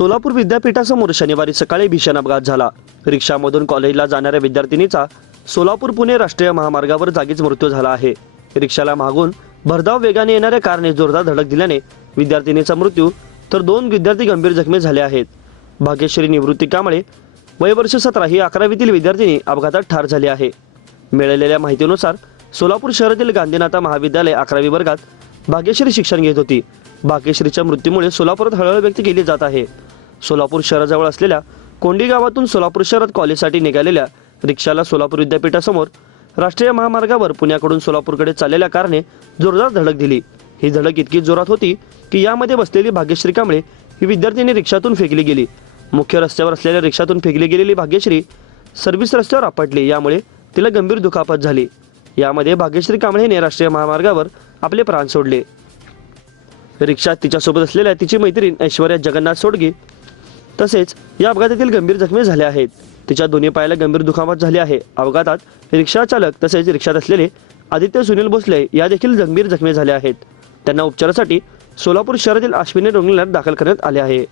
सोलापूर विद्यापीठासमोर शनिवारी सकाळी भीषण अपघात झाला. रिक्षामधून कॉलेजला जाणाऱ्या विद्यार्थिनीचा सोलापूर पुणे राष्ट्रीय महामार्गावर जागीच मृत्यू झाला आहे. रिक्षाला मागून भरधाव वेगाने येणाऱ्या कारने जोरदार धडक दिल्याने विद्यार्थिनीचा मृत्यू तर दोन विद्यार्थी गंभीर जखमी झाले आहेत. भाग्यश्री निवृत्ती कांबळे वय वर्ष सतरा ही अकरावीतील विद्यार्थिनी अपघातात ठार झाली आहे. मिळालेल्या माहितीनुसार सोलापूर शहरातील गांधीनाथा महाविद्यालय अकरावी वर्गात भाग्यश्री शिक्षण घेत होती. भाग्यश्रीच्या मृत्यूमुळे सोलापुरात हळहळ व्यक्त केली जात आहे. सोलापूर शहराजवळ असलेल्या कोंडी गावातून सोलापूर शहरात कॉलेजसाठी निघालेल्या रिक्षाला सोलापूर विद्यापीठासमोर राष्ट्रीय महामार्गावर पुण्याकडून सोलापूरकडे चाललेल्या कारने जोरदार धडक दिली. ही धडक इतकी जोरात होती की यामध्ये बसलेली भाग्यश्री कांबळे ही विद्यार्थिनी रिक्षातून फेकली गेली. मुख्य रस्त्यावर असलेल्या रिक्षातून फेकली गेलेली भाग्यश्री सर्व्हिस रस्त्यावर आपटली यामुळे तिला गंभीर दुखापत झाली. यामध्ये भाग्यश्री कांबळेने राष्ट्रीय महामार्गावर आपले प्राण सोडले. रिक्षात तिच्यासोबत असलेल्या तिची मैत्रीण ऐश्वर्या जगन्नाथ सोडगी तसेच या अपघातातील गंभीर जखमी झाल्या आहेत. तिच्या दोन्ही पायाला गंभीर दुखापत झाली आहे. अपघातात रिक्षा चालक तसेच रिक्षात असलेले आदित्य सुनील भोसले या देखील गंभीर जखमी झाले आहेत. त्यांना उपचारासाठी सोलापूर शहरातील अश्विनी रुग्णालयात दाखल करण्यात आले आहे.